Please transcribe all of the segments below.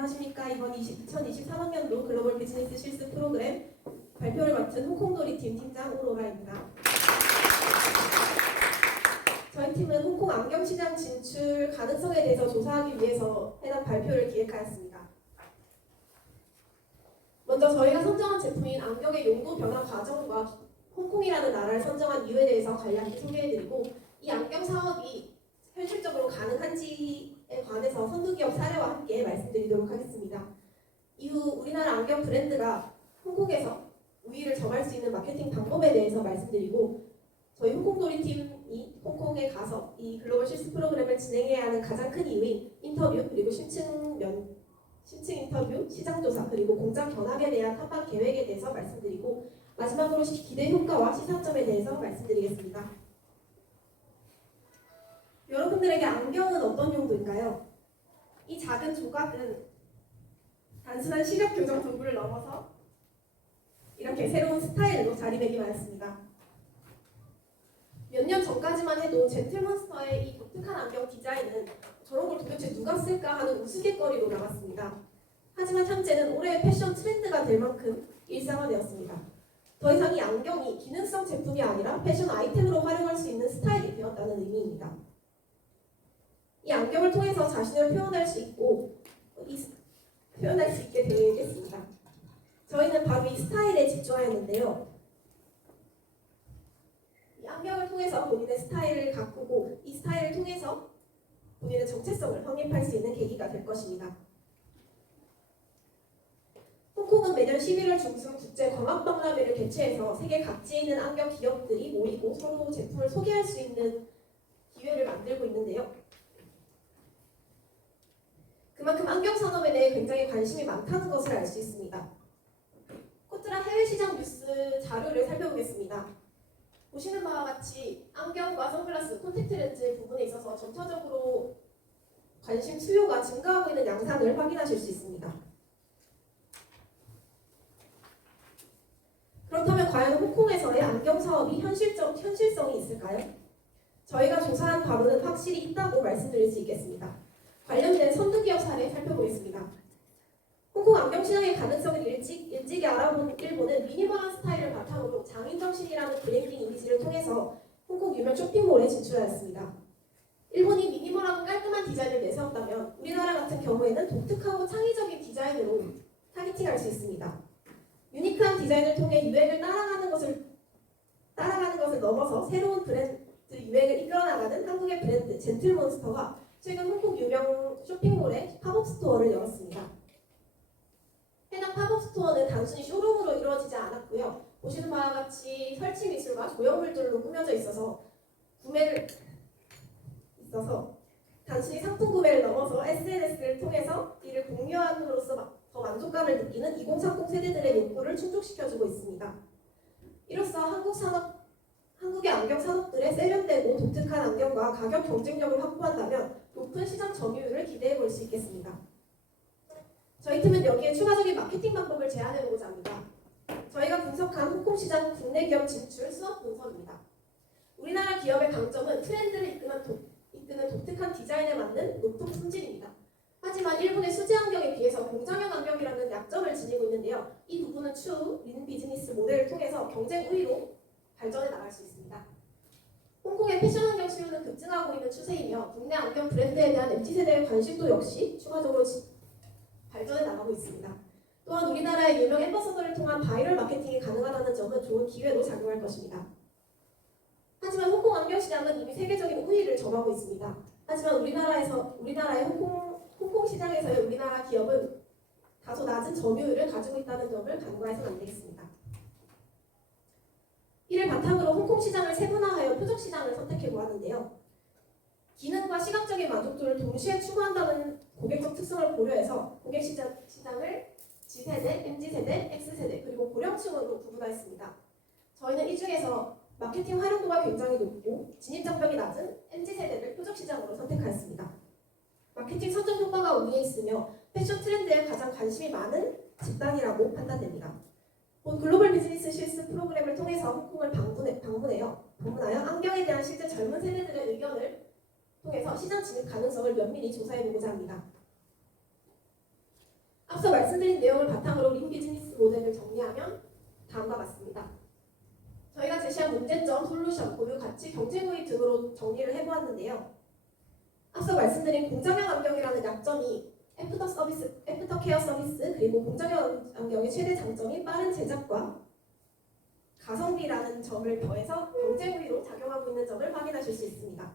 안녕하십니까. 이번 2023학년도 글로벌 비즈니스 실습 프로그램 발표를 맡은 홍콩도리팀 팀장 오로라입니다. 저희 팀은 홍콩 안경시장 진출 가능성에 대해서 조사하기 위해서 해당 발표를 기획하였습니다. 먼저 저희가 선정한 제품인 안경의 용도 변화 과정과 홍콩이라는 나라를 선정한 이유에 대해서 간략히 소개해드리고, 이 안경 사업이 현실적으로 가능한지에 관해서 선두기업 사례와 함께 말씀드리도록 하겠습니다. 이후 우리나라 안경 브랜드가 홍콩에서 우위를 점할 수 있는 마케팅 방법에 대해서 말씀드리고, 저희 홍콩도리팀이 홍콩에 가서 이 글로벌 실습 프로그램을 진행해야 하는 가장 큰 이유인 인터뷰, 그리고 심층 인터뷰, 시장조사, 그리고 공장 견합에 대한 탑반 계획에 대해서 말씀드리고, 마지막으로 기대 효과와 시사점에 대해서 말씀드리겠습니다. 여러분들에게 안경은 어떤 용도인가요? 이 작은 조각은 단순한 시력 교정 도구를 넘어서 이렇게 새로운 스타일로 자리매김하였습니다. 몇 년 전까지만 해도 젠틀몬스터의 이 독특한 안경 디자인은 저런 걸 도대체 누가 쓸까 하는 우스갯거리로 나왔습니다. 하지만 현재는 올해의 패션 트렌드가 될 만큼 일상화되었습니다. 더 이상 이 안경이 기능성 제품이 아니라 패션 아이템으로 활용할 수 있는 스타일이 되었다는 의미입니다. 이 안경을 통해서 자신을 표현할 수 있게 되겠습니다. 저희는 바로 이 스타일에 집중하였는데요. 이 안경을 통해서 본인의 스타일을 가꾸고, 이 스타일을 통해서 본인의 정체성을 확립할 수 있는 계기가 될 것입니다. 홍콩은 매년 11월 중순 국제 광학박람회를 개최해서 세계 각지에 있는 안경 기업들이 모이고 서로 제품을 소개할 수 있는 기회를 만들고 있는데요. 그만큼 안경 산업에 대해 굉장히 관심이 많다는 것을 알 수 있습니다. 코트라 해외 시장 뉴스 자료를 살펴보겠습니다. 보시는 바와 같이 안경과 선글라스, 콘택트 렌즈 부분에 있어서 점차적으로 관심 수요가 증가하고 있는 양상을 확인하실 수 있습니다. 그렇다면 과연 홍콩에서의 안경 사업이 현실성이 있을까요? 저희가 조사한 바로는 확실히 있다고 말씀드릴 수 있겠습니다. 관련된 선두기업 사례 살펴보겠습니다. 홍콩 안경 시장의 가능성을 일찍이 알아본 일본은 미니멀한 스타일을 바탕으로 장인정신이라는 브랜딩 이미지를 통해서 홍콩 유명 쇼핑몰에 진출하였습니다. 일본이 미니멀하고 깔끔한 디자인을 내세웠다면 우리나라 같은 경우에는 독특하고 창의적인 디자인으로 타겟팅할 수 있습니다. 유니크한 디자인을 통해 유행을 따라가는 것을 넘어서 새로운 브랜드 유행을 이끌어나가는 한국의 브랜드 젠틀몬스터가 최근 홍콩 유명 쇼핑몰에 팝업 스토어를 열었습니다. 해당 팝업 스토어는 단순히 쇼룸으로 이루어지지 않았고요. 보시는 바와 같이 설치 미술과 조형물들로 꾸며져 있어서 단순히 상품 구매를 넘어서 SNS를 통해서 이를 공유함으로써 더 만족감을 느끼는 2030 세대들의 욕구를 충족시켜주고 있습니다. 이로써 한국의 안경 산업들의 세련되고 독특한 안경과 가격 경쟁력을 확보한다면 높은 시장 점유율을 기대해 볼 수 있겠습니다. 저희 팀은 여기에 추가적인 마케팅 방법을 제안해보고자 합니다. 저희가 분석한 홍콩 시장 국내 기업 진출 수업 분석입니다. 우리나라 기업의 강점은 트렌드를 이끄는 독특한 디자인에 맞는 높은 품질입니다. 하지만 일본의 수제 안경에 비해서 공장형 안경이라는 약점을 지니고 있는데요. 이 부분은 추후 린 비즈니스 모델을 통해서 경쟁 우위로 발전해 나갈 수 있습니다. 홍콩의 패션 안경 수요는 급증하고 있는 추세이며 국내 안경 브랜드에 대한 MZ세대의 관심도 역시 추가적으로 발전해 나가고 있습니다. 또한 우리나라의 유명 앰버서더를 통한 바이럴 마케팅이 가능하다는 점은 좋은 기회로 작용할 것입니다. 하지만 홍콩 안경 시장은 이미 세계적인 우위를 점하고 있습니다. 하지만 우리나라의 홍콩 시장에서의 우리나라 기업은 다소 낮은 점유율을 가지고 있다는 점을 간과해서는 안 되겠습니다. 이를 바탕으로 홍콩 시장을 세분화하여 표적 시장을 선택해 보았는데요. 기능과 시각적인 만족도를 동시에 추구한다는 고객적 특성을 고려해서 고객 시장을 G세대, MZ세대, X세대, 그리고 고령층으로 구분하였습니다. 저희는 이 중에서 마케팅 활용도가 굉장히 높고 진입장벽이 낮은 MZ세대를 표적 시장으로 선택하였습니다. 마케팅 선점 효과가 우위에 있으며 패션 트렌드에 가장 관심이 많은 집단이라고 판단됩니다. 본 글로벌 비즈니스 실습 프로그램을 통해서 홍콩을 방문하여 안경에 대한 실제 젊은 세대들의 의견을 통해서 시장 진입 가능성을 면밀히 조사해보고자 합니다. 앞서 말씀드린 내용을 바탕으로 린 비즈니스 모델을 정리하면 다음과 같습니다. 저희가 제시한 문제점, 솔루션, 고유 가치, 경쟁 우위 등으로 정리를 해보았는데요. 앞서 말씀드린 공정형 안경이라는 약점이 애프터 케어 서비스 그리고 공정형 안경의 최대 장점이 빠른 제작과 가성비라는 점을 더해서 경쟁 우위로 작용하고 있는 점을 확인하실 수 있습니다.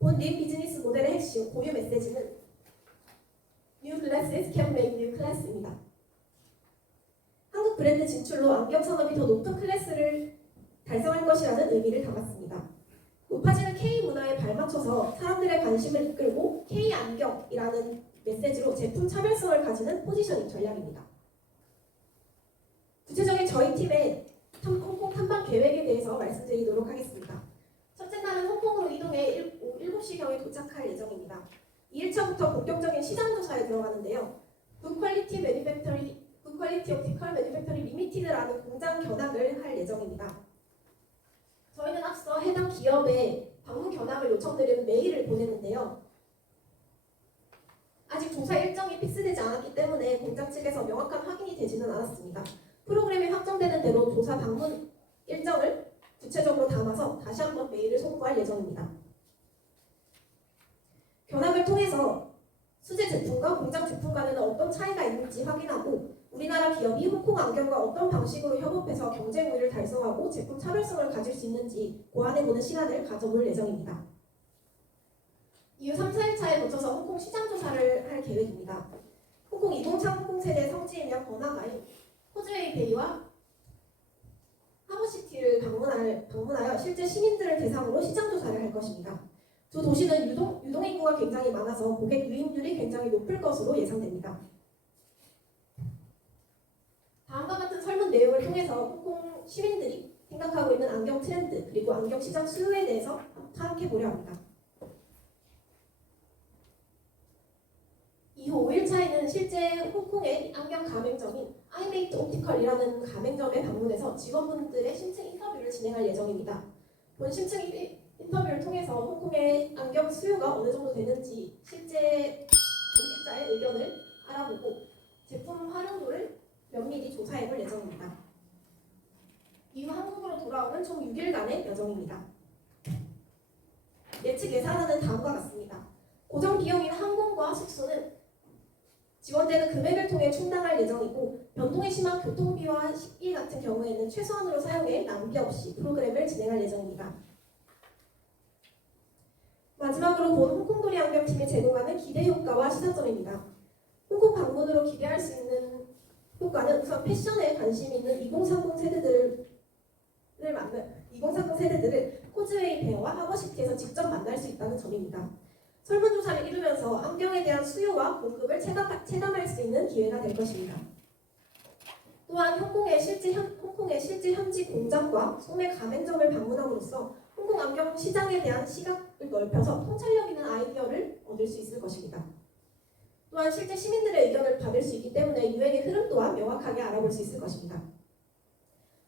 본 린 비즈니스 모델의 핵심 고유 메시지는 New glasses can make new class입니다. 한국 브랜드 진출로 안경 산업이 더 높은 클래스를 달성할 것이라는 의미를 담았습니다. 높아지는 K 문화에 발맞춰서 사람들의 관심을 이끌고 K 안경이라는 메시지로 제품 차별성을 가지는 포지셔닝 전략입니다. 구체적인 저희 팀의 홍콩 탐방 계획에 대해서 말씀드리도록 하겠습니다. 첫째 날은 홍콩으로 이동해 7시경에 도착할 예정입니다. 2일차부터 본격적인 시장 조사에 들어가는데요. Good Quality Optical Manufacturing Limited라는 공장 견학을 할 예정입니다. 저희는 앞서 해당 기업에 방문 견학을 요청드리는 메일을 보냈는데요. 아직 조사 일정이 픽스되지 않았기 때문에 공장 측에서 명확한 확인이 되지는 않았습니다. 프로그램이 확정되는 대로 조사 방문 일정을 구체적으로 담아서 다시 한번 메일을 송부할 예정입니다. 견학을 통해서 수제 제품과 공장 제품 간에는 어떤 차이가 있는지 확인하고 우리나라 기업이 홍콩 안경과 어떤 방식으로 협업해서 경쟁 우위를 달성하고 제품 차별성을 가질 수 있는지 보완해보는 시간을 가져볼 예정입니다. 이후 3, 4일차에 거쳐서 홍콩 시장 조사를 할 계획입니다. 홍콩 2030 세대 성지이며 번화가인 코즈웨이 베이와 하버시티를 방문하여 실제 시민들을 대상으로 시장 조사를 할 것입니다. 두 도시는 유동인구가 굉장히 많아서 고객 유입률이 굉장히 높을 것으로 예상됩니다. 다음과 같은 설문 내용을 통해서 홍콩 시민들이 생각하고 있는 안경 트렌드 그리고 안경 시장 수요에 대해서 파악해 보려 합니다. 이후 5일차에는 실제 홍콩의 안경 가맹점인 아이메이트 옵티컬이라는 가맹점에 방문해서 직원분들의 심층 인터뷰를 진행할 예정입니다. 본 심층 인터뷰를 통해서 홍콩의 안경 수요가 어느 정도 되는지 실제 경직자의 의견을 알아보고 제품 활용도를 면밀히 조사해 볼 예정입니다. 이후 한국으로 돌아오는 총 6일간의 여정입니다. 예측 예산은 다음과 같습니다. 고정 비용인 항공과 숙소는 지원되는 금액을 통해 충당할 예정이고 변동이 심한 교통비와 식비 같은 경우에는 최소한으로 사용해 낭비 없이 프로그램을 진행할 예정입니다. 마지막으로 본 홍콩도리 안경팀이 제공하는 기대 효과와 시사점입니다. 홍콩 방문으로 기대할 수 있는 효과는 우선 패션에 관심 있는 2030 세대들을 코즈웨이 베어와 하버시티에서 직접 만날 수 있다는 점입니다. 설문조사를 이루면서 안경에 대한 수요와 공급을 체감할 수 있는 기회가 될 것입니다. 또한 홍콩의 실제 현지 공장과 소매 가맹점을 방문함으로써 홍콩 안경 시장에 대한 시각을 넓혀서 통찰력 있는 아이디어를 얻을 수 있을 것입니다. 또한 실제 시민들의 의견을 받을 수 있기 때문에 유행의 흐름 또한 명확하게 알아볼 수 있을 것입니다.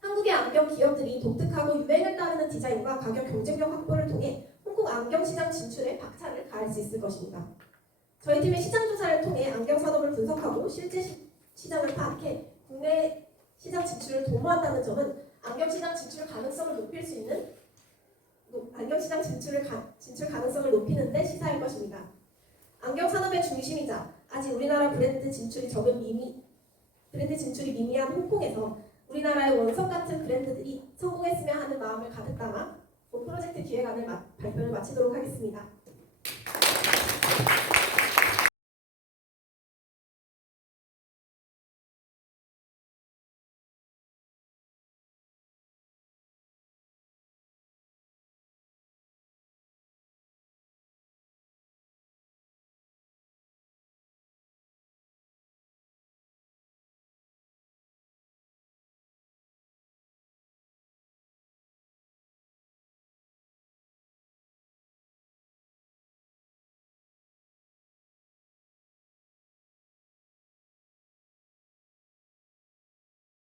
한국의 안경 기업들이 독특하고 유행을 따르는 디자인과 가격 경쟁력 확보를 통해 홍콩 안경 시장 진출에 박차를 가할 수 있을 것입니다. 저희 팀의 시장 조사를 통해 안경 산업을 분석하고 실제 시장을 파악해 국내 시장 진출을 도모한다는 점은 안경 시장 진출 가능성을 높일 수 있는 안경 시장 진출 가능성을 높이는 데 시사할 것입니다. 안경 산업의 중심이자 아직 우리나라 브랜드 진출이 미미한 홍콩에서 우리나라의 원석 같은 브랜드들이 성공했으면 하는 마음을 가득 담아 본 프로젝트 기획안을 발표를 마치도록 하겠습니다.